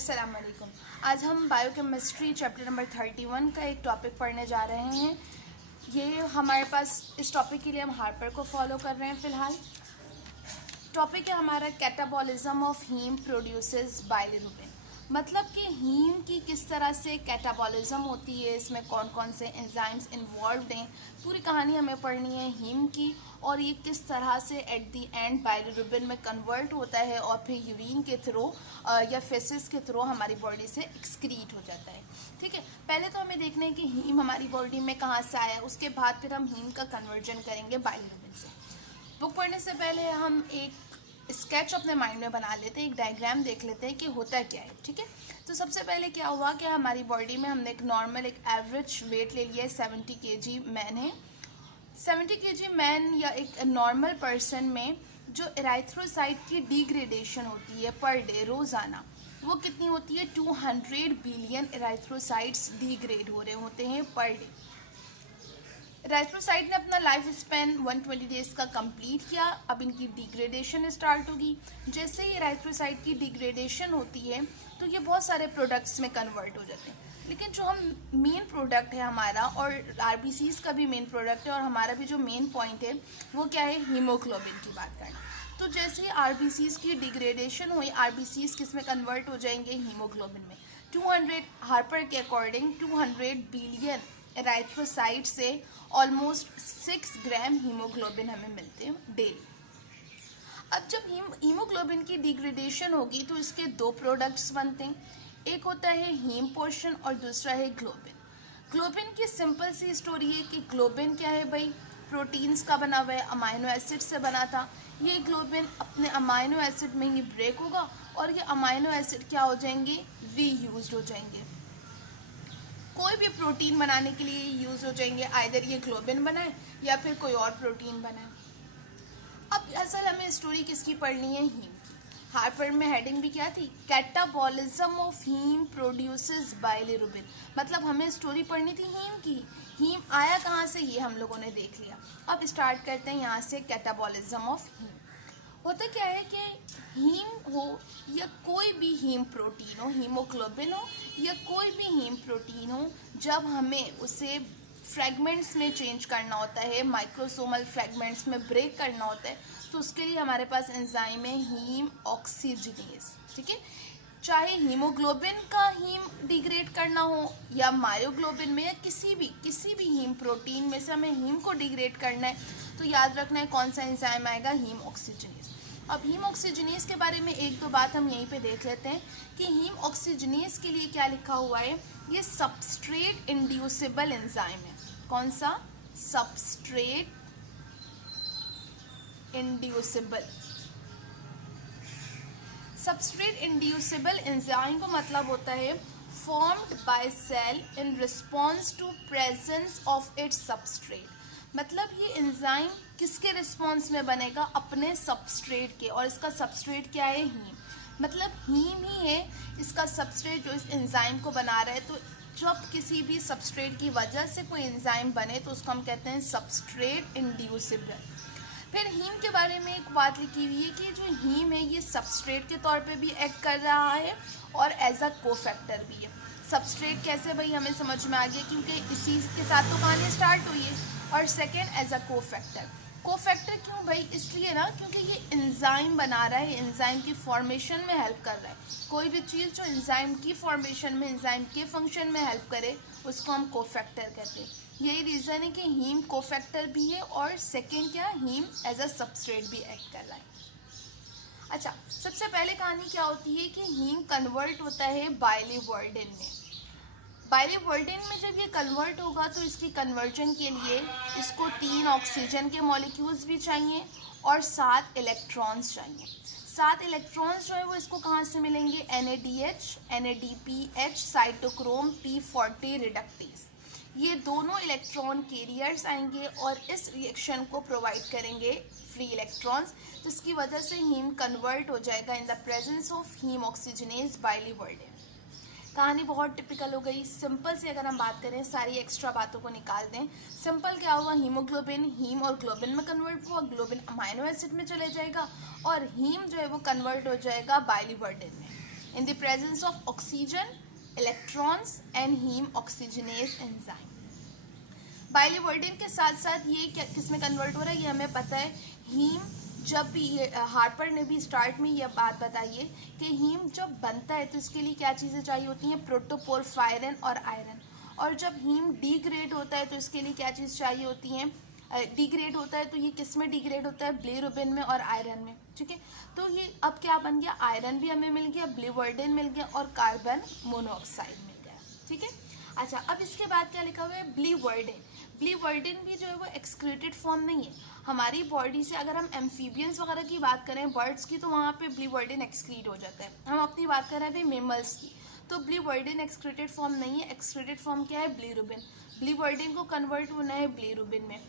अस्सलाम वालेकुम। आज हम बायोकेमिस्ट्री चैप्टर नंबर 31 का एक टॉपिक पढ़ने जा रहे हैं। ये हमारे पास इस टॉपिक के लिए हम हार्पर को फॉलो कर रहे हैं फ़िलहाल। टॉपिक है हमारा कैटाबॉलिज्म ऑफ हीम प्रोड्यूसेस बाइलिरुबिन, मतलब कि हीम की किस तरह से कैटाबॉलिज्म होती है, इसमें कौन कौन से एंजाइम्स इन्वॉल्व्ड हैं। पूरी कहानी हमें पढ़नी है हीम की, और ये किस तरह से एट दी एंड बाइलिरुबिन में कन्वर्ट होता है और फिर यूरिन के थ्रू या फेसिस के थ्रू हमारी बॉडी से एक्सक्रीट हो जाता है। ठीक है, पहले तो हमें देखना है कि हीम हमारी बॉडी में कहाँ से आया है, उसके बाद फिर हम हीम का कन्वर्जन करेंगे बाइलिरुबिन से। बुक पढ़ने से पहले हम एक स्केच अपने माइंड में बना लेते हैं, एक डायग्राम देख लेते हैं कि होता क्या है। ठीक है, तो सबसे पहले क्या हुआ कि हमारी बॉडी में हमने एक नॉर्मल एक एवरेज वेट ले लिया है, 70 kg मैन है। 70 kg मैन या एक नॉर्मल पर्सन में जो एराइथ्रोसाइट की डिग्रेडेशन होती है पर डे रोज़ाना, वो कितनी होती है? 200 बिलियन एराइथ्रोसाइट्स डिग्रेड हो रहे होते हैं पर डे। एराइथ्रोसाइट ने अपना लाइफ स्पैन 120 डेज का कंप्लीट किया, अब इनकी डिग्रेडेशन स्टार्ट होगी। जैसे ही एराइथ्रोसाइट की डिग्रेडेशन होती है तो ये बहुत सारे प्रोडक्ट्स में कन्वर्ट हो जाते हैं, लेकिन जो हम मेन प्रोडक्ट है हमारा, और आरबीसीज का भी मेन प्रोडक्ट है, और हमारा भी जो मेन पॉइंट है वो क्या है? हीमोग्लोबिन की बात करना। तो जैसे ही आरबीसीज की डिग्रेडेशन हुई, आरबीसीज किस में कन्वर्ट हो जाएंगे? हीमोग्लोबिन में। 200 हार्पर के अकॉर्डिंग 200 बिलियन एराइथ्रोसाइट से ऑलमोस्ट 6 ग्राम हीमोग्लोबिन हमें मिलते हैं डेली। अब जब हीमोग्लोबिन की डिग्रेडेशन होगी तो इसके दो प्रोडक्ट्स बनते हैं, एक होता है हीम पोर्शन और दूसरा है ग्लोबिन। ग्लोबिन की सिंपल सी स्टोरी है कि ग्लोबिन क्या है भाई? प्रोटीन्स का बना हुआ है, अमाइनो एसिड से बना था। ये ग्लोबिन अपने अमाइनो एसिड में ही ब्रेक होगा और ये अमाइनो एसिड क्या हो जाएंगे? रीयूज्ड हो जाएंगे, कोई भी प्रोटीन बनाने के लिए यूज़ हो जाएंगे। आइदर ये ग्लोबिन बनाए या फिर कोई और प्रोटीन बनाए। अब असल हमें स्टोरी किसकी पढ़नी है? हीम की। हार्पर में हेडिंग भी क्या थी? कैटाबॉलिज्म ऑफ हीम प्रोड्यूसेस बाइलिरुबिन, मतलब हमें स्टोरी पढ़नी थी हीम की। हीम आया कहाँ से, ये हम लोगों ने देख लिया। अब स्टार्ट करते हैं यहाँ से कैटाबॉलिज्म ऑफ हीम। होता क्या है कि हीम हो या कोई भी हीम प्रोटीन हो, हीमोग्लोबिन हो या कोई भी हीम प्रोटीन हो, जब हमें उसे फ्रैगमेंट्स में चेंज करना होता है, माइक्रोसोमल फ्रैगमेंट्स में ब्रेक करना होता है, तो उसके लिए हमारे पास एंजाइम है हीम ऑक्सीजनेज। ठीक है, चाहे हीमोग्लोबिन का हीम डिग्रेड करना हो या मायोग्लोबिन में या किसी भी हीम प्रोटीन में से हमें हीम को डिग्रेड करना है, तो याद रखना है कौन सा एंजाइम आएगा? Heme oxygenase. अब हीम ऑक्सीजनेज के बारे में एक दो बात हम यहीं पे देख लेते हैं कि हीम ऑक्सीजनेज के लिए क्या लिखा हुआ है। ये सबस्ट्रेट इंड्यूसिबल एंजाइम है। कौन सा? Substrate inducible. Substrate inducible enzyme का मतलब होता है formed by cell in response to presence of its substrate. मतलब ये एंजाइम किसके रिस्पॉन्स में बनेगा? अपने सबस्ट्रेट के, और इसका सबस्ट्रेट क्या है? हीम। मतलब हीम ही है इसका सबस्ट्रेट जो इस एंजाइम को बना रहा है। तो जब किसी भी सबस्ट्रेट की वजह से कोई एंजाइम बने तो उसको हम कहते हैं सबस्ट्रेट इंड्यूसिबल। फिर हीम के बारे में एक बात लिखी हुई है कि जो हीम है ये सबस्ट्रेट के तौर पे भी एक्ट कर रहा है और एज अ कोफैक्टर भी है। सबस्ट्रेट कैसे भाई? हमें समझ में आ गया, क्योंकि इसी के साथ तो कहानी स्टार्ट हुई है। और second, as a cofactor. Cofactor क्यों भाई? इसलिए ना क्योंकि ये एंजाइम बना रहा है, एंजाइम की फॉर्मेशन में हेल्प कर रहा है। कोई भी चीज़ जो एंजाइम की फॉर्मेशन में, एंजाइम के फंक्शन में हेल्प करे, उसको हम कोफैक्टर कहते हैं। यही रीज़न है कि हीम कोफैक्टर भी है, और सेकेंड क्या? हीम एज अ सबस्ट्रेट भी एक्ट कर रहा है। अच्छा, सबसे पहले कहानी क्या होती है कि हीम कन्वर्ट होता है बाइलिवर्डिन में। बाइलिवर्डिन में जब ये कन्वर्ट होगा तो इसकी कन्वर्जन के लिए इसको 3 ऑक्सीजन के मॉलिक्यूल्स भी चाहिए और 7 इलेक्ट्रॉन्स चाहिए। 7 इलेक्ट्रॉन्स जो है वो इसको कहाँ से मिलेंगे? NADH, NADPH, cytochrome P40 reductase. ये दोनों इलेक्ट्रॉन कैरियर्स आएंगे और इस रिएक्शन को प्रोवाइड करेंगे फ्री इलेक्ट्रॉन्स, जिसकी वजह से हीम कन्वर्ट हो जाएगा in the presence of heme oxygenase biliverdin. कहानी बहुत टिपिकल हो गई। सिंपल से अगर हम बात करें, सारी एक्स्ट्रा बातों को निकाल दें। सिंपल क्या हुआ? हीमोग्लोबिन हीम और ग्लोबिन में कन्वर्ट हुआ, ग्लोबिन अमाइनो एसिड में चले जाएगा और हीम जो है वो कन्वर्ट हो जाएगा बाइलिवर्डिन में। in the presence of oxygen, electrons and heme oxygenase enzyme. बाइलिवर्डिन के साथ साथ ये किस में कन्वर्ट हो रहा है ये हमें पता है. हीम जब भी हार्पर ने भी स्टार्ट में ये बात बताई है कि हीम जब बनता है तो इसके लिए क्या चीज़ें चाहिए होती हैं, प्रोटोपोरफायरिन और आयरन. और जब हीम डिग्रेड होता है तो इसके लिए क्या चीज़ चाहिए होती है, डिग्रेड होता है तो ये किस में डिग्रेड होता है, बिलिरुबिन में और आयरन में. ठीक है, तो ये अब क्या बन गया, आयरन भी हमें मिल गया, बिलिवर्डिन मिल गया और कार्बन मोनोऑक्साइड मिल गया. ठीक है. अच्छा, अब इसके बाद क्या लिखा हुआ है, बिलिवर्डिन. बिलिवर्डिन भी जो है वो एक्सक्रीटेड फॉर्म नहीं है. हमारी बॉडी से अगर हम एम्फीबियंस वगैरह की बात करें, बर्ड्स की, तो वहाँ पे बिलिवर्डिन एक्सक्रीट हो जाता है. हम अपनी बात कर रहे हैं अभी मेमल्स की, तो बिलिवर्डिन एक्सक्रीटेड फॉर्म नहीं है. एक्सक्रीटेड फॉर्म क्या है, बिलिरुबिन. बिलिवर्डिन को कन्वर्ट होना है बिलिरुबिन में.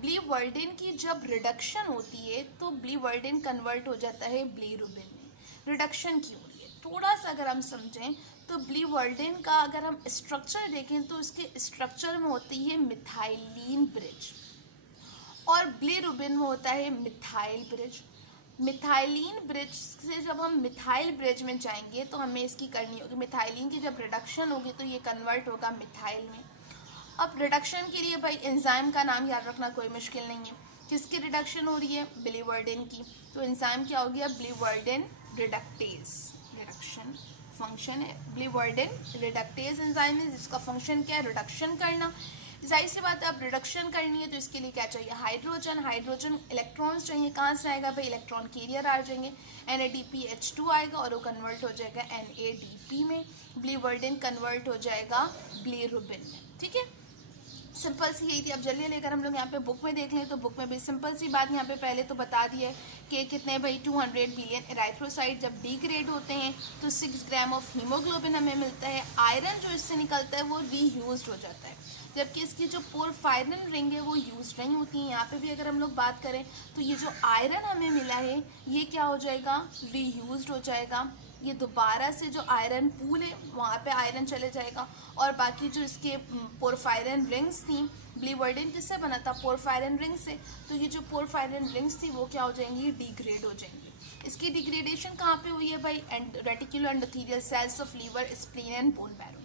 बिलिवर्डिन की जब रिडक्शन होती है तो बिलिवर्डिन कन्वर्ट हो जाता है बिलिरुबिन में. रिडक्शन क्यों हो रही है, थोड़ा सा अगर हम समझें तो बिलिवर्डिन का अगर हम स्ट्रक्चर देखें तो इसके स्ट्रक्चर में होती है मिथाइलिन ब्रिज और बिलिरुबिन में होता है मिथाइल ब्रिज. मिथाइलिन ब्रिज से जब हम मिथाइल ब्रिज में जाएंगे तो हमें इसकी करनी होगी, मिथाइलिन की जब रिडक्शन होगी तो ये कन्वर्ट होगा मिथाइल में. अब रिडक्शन के लिए भाई एंजाइम का नाम याद रखना कोई मुश्किल नहीं है. किसकी रिडक्शन हो रही है, बिलिवर्डिन की, तो एंजाइम क्या हो गया, बिलिवर्डिन रिडक्टेज. रिडक्शन फंक्शन है, बिलिवर्डिन रिडक्टेज एंजाइम है जिसका फंक्शन क्या है, रिडक्शन करना. जाहिर सी बात है, अब रिडक्शन करनी है तो इसके लिए क्या चाहिए, हाइड्रोजन. हाइड्रोजन इलेक्ट्रॉन्स चाहिए, कहाँ से आएगा भाई, इलेक्ट्रॉन कैरियर आ जाएंगे, NADPH2 आएगा और वो कन्वर्ट हो जाएगा NADP में. बिलिवर्डिन कन्वर्ट हो जाएगा बिलिरुबिन में. ठीक है, सिंपल सी यही थी. अब जल्दी लेकर हम लोग यहाँ पे बुक में देख लें तो बुक में भी सिंपल सी बात यहाँ पे पहले तो बता दी है कि कितने भाई 200 बिलियन एराइथ्रोसाइट जब डिग्रेड होते हैं तो 6 ग्राम ऑफ हीमोग्लोबिन हमें मिलता है. आयरन जो इससे निकलता है वो रीयूज हो जाता है, जबकि इसकी जो पोरफायरिन रिंग है वो यूज नहीं होती है. यहाँ पे भी अगर हम लोग बात करें तो ये जो आयरन हमें मिला है ये क्या हो जाएगा, रीयूज हो जाएगा. ये दोबारा से जो आयरन पूल है वहाँ पे आयरन चले जाएगा और बाकी जो इसके पोरफायरिन रिंग्स थी, बिलिवर्डिन किससे बना था, पोरफायरिन रिंग से, तो ये जो पोरफायरिन रिंग्स थी वो क्या हो जाएंगी, डिग्रेड हो जाएंगी. इसकी डिग्रेडेशन कहाँ पे हुई है भाई, reticulo endothelial cells of liver, spleen and bone marrow.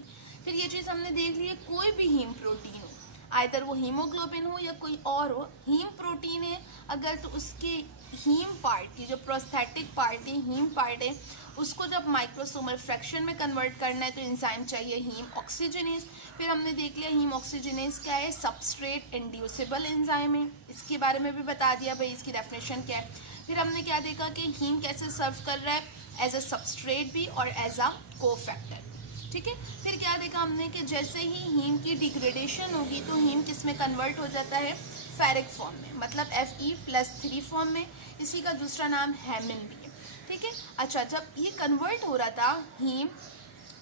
फिर ये चीज़ हमने देख ली है, कोई भी हीम प्रोटीन हो, आइदर वो हीमोग्लोबिन हो या कोई और हो, हीम प्रोटीन है अगर तो उसके हीम पार्ट की जो प्रोस्थेटिक पार्ट है, हीम पार्ट है, उसको जब माइक्रोसोमल फ्रैक्शन में कन्वर्ट करना है तो एंजाइम चाहिए हीम ऑक्सीजनेज. फिर हमने देख लिया हीम ऑक्सीजनेज क्या है, सबस्ट्रेट इंड्यूसिबल एंजाइम है, इसके बारे में भी बता दिया भाई, इसकी डेफिनेशन क्या है. फिर हमने क्या देखा कि हीम कैसे सर्व कर रहा है, एज अ सबस्ट्रेट भी और एज अ कोफैक्टर. ठीक है, फिर क्या देखा हमने कि जैसे ही हीम की डिग्रेडेशन होगी तो हीम किस में कन्वर्ट हो जाता है, फेरिक फॉर्म में, मतलब Fe+3 फॉर्म में. इसी का दूसरा नाम हेमिन भी है. ठीक है. अच्छा, जब ये कन्वर्ट हो रहा था हीम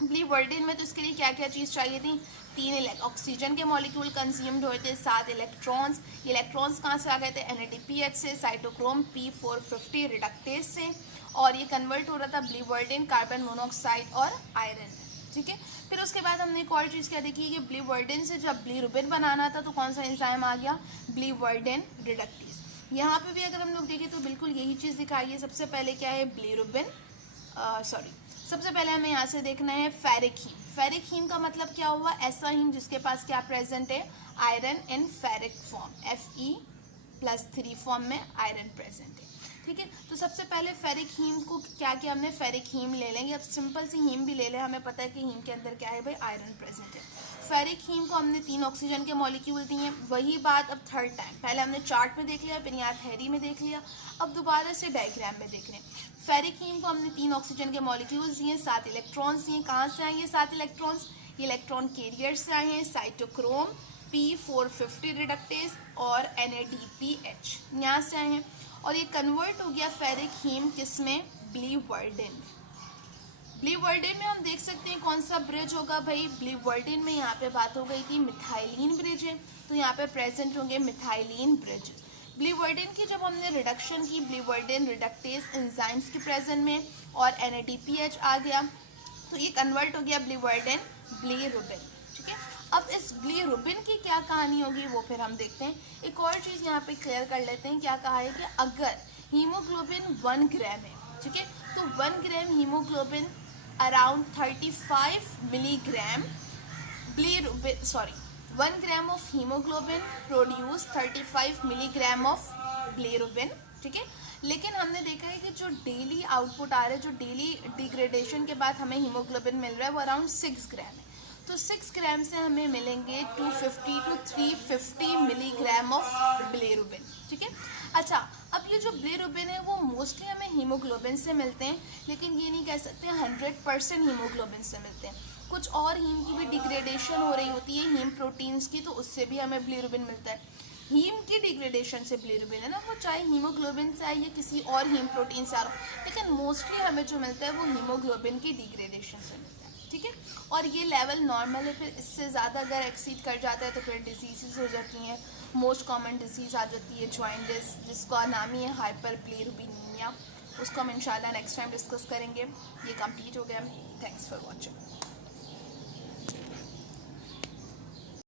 बिलिवर्डिन में तो इसके लिए क्या क्या चीज़ चाहिए थी, 3 ऑक्सीजन के मॉलिक्यूल कंज्यूम्ड हुए थे, 7 इलेक्ट्रॉन्स. ये इलेक्ट्रॉन्स कहाँ से आ गए थे, NADPH से, साइटोक्रोम P450 रिडक्टेज से, और ये कन्वर्ट हो रहा था बिलिवर्डिन, कार्बन मोनोऑक्साइड और आयरन. ठीक है. फिर उसके बाद हमने एक और चीज़ क्या देखी कि बिलिवर्डिन से जब बिलिरुबिन बनाना था तो कौन सा एंजाइम आ गया, बिलिवर्डिन रिडक्टेज. यहाँ पे भी अगर हम लोग देखें तो बिल्कुल यही चीज़ दिखाई है. सबसे पहले क्या है, बिलिरुबिन, सबसे पहले हमें यहाँ से देखना है फेरिक हीम. फेरिक हीम का मतलब क्या हुआ, ऐसा हीम जिसके पास क्या प्रेजेंट है, iron in ferric form, Fe+3 form में आयरन प्रेजेंट है. ठीक है. तो सबसे पहले फेरिक हीम को क्या किया हमने, फेरिक हीम ले लेंगे. अब सिंपल सी हीम भी ले लें, हमें पता है कि हीम के अंदर क्या है भाई, आयरन प्रेजेंट है. फेरिक हीम को हमने 3 ऑक्सीजन के मॉलिक्यूल दिए हैं. वही बात अब थर्ड टाइम, पहले हमने चार्ट में देख लिया, फिर यहाँ थ्योरी में देख लिया, अब दोबारा से डायग्राम में देख रहे हैं. फेरिक हीम को हमने 3 ऑक्सीजन के मॉलिक्यूल्स दिए, 7 इलेक्ट्रॉन्स दिए. कहाँ से आए ये 7 इलेक्ट्रॉन्स, ये इलेक्ट्रॉन कैरियर से आए हैं, साइटोक्रोम P450 रिडक्टेज और NADPH यहाँ से आए हैं. और ये कन्वर्ट हो गया फेरिक हीम किसमें, बिलिवर्डिन. बिलिवर्डिन में हम देख सकते हैं कौन सा ब्रिज होगा भाई, बिलिवर्डिन में यहाँ पे बात हो गई थी मिथाइलिन ब्रिज है, तो यहाँ पे प्रेजेंट होंगे मिथाइलिन ब्रिज. बिलिवर्डिन की जब हमने रिडक्शन की, बिलिवर्डिन रिडक्टेज एंजाइम्स की प्रेजेंट में और NADPH आ गया तो ये कन्वर्ट हो गया बिलिवर्डिन बिलिरुबिन. ठीक है. अब इस बिलिरुबिन की क्या कहानी होगी वो फिर हम देखते हैं. एक और चीज़ यहाँ पे क्लियर कर लेते हैं, क्या कहा है कि अगर हीमोग्लोबिन 1 ग्राम है, ठीक है, तो 1 ग्राम haemoglobin around 35 milligram bilirubin, sorry, 1 gram of hemoglobin produce 35 milligram of bilirubin, ठीक है। लेकिन हमने देखा है कि जो डेली आउटपुट आ रहा है, जो डेली डिग्रेडेशन के बाद हमें हीमोग्लोबिन मिल रहा है वो अराउंड 6 ग्राम है। तो 6 ग्राम से हमें मिलेंगे 250 to 350 मिलीग्राम ऑफ बिलिरुबिन, ठीक है। अच्छा, अब ये जो बिलिरुबिन है वो मोस्टली हमें हीमोग्लोबिन से मिलते हैं, लेकिन ये नहीं कह सकते 100% हीमोग्लोबिन से मिलते हैं। कुछ और हीम की भी डिग्रेडेशन हो रही होती है, हीम प्रोटीन्स की, तो उससे भी हमें बिलिरुबिन मिलता है। हीम की डिग्रेडेशन से बिलिरुबिन है ना, वो चाहे हीमोग्लोबिन से आए या किसी और हीम प्रोटीन से आ रहा हो, लेकिन मोस्टली हमें जो मिलता है वो हीमोग्लोबिन की डिग्रेडेशन से मिलता है, ठीक है। और ये लेवल नॉर्मल है, फिर इससे ज़्यादा अगर एक्सीड कर जाता है तो फिर डिजीज़ हो जाती हैं। मोस्ट कॉमन डिजीज़ आ जाती है जॉइंटिस, जिसका नाम ही है हाइपर बिलिरुबिनीमिया। उसको हम इंशाल्लाह नेक्स्ट टाइम डिस्कस करेंगे। ये कंप्लीट हो गया। Thanks for watching.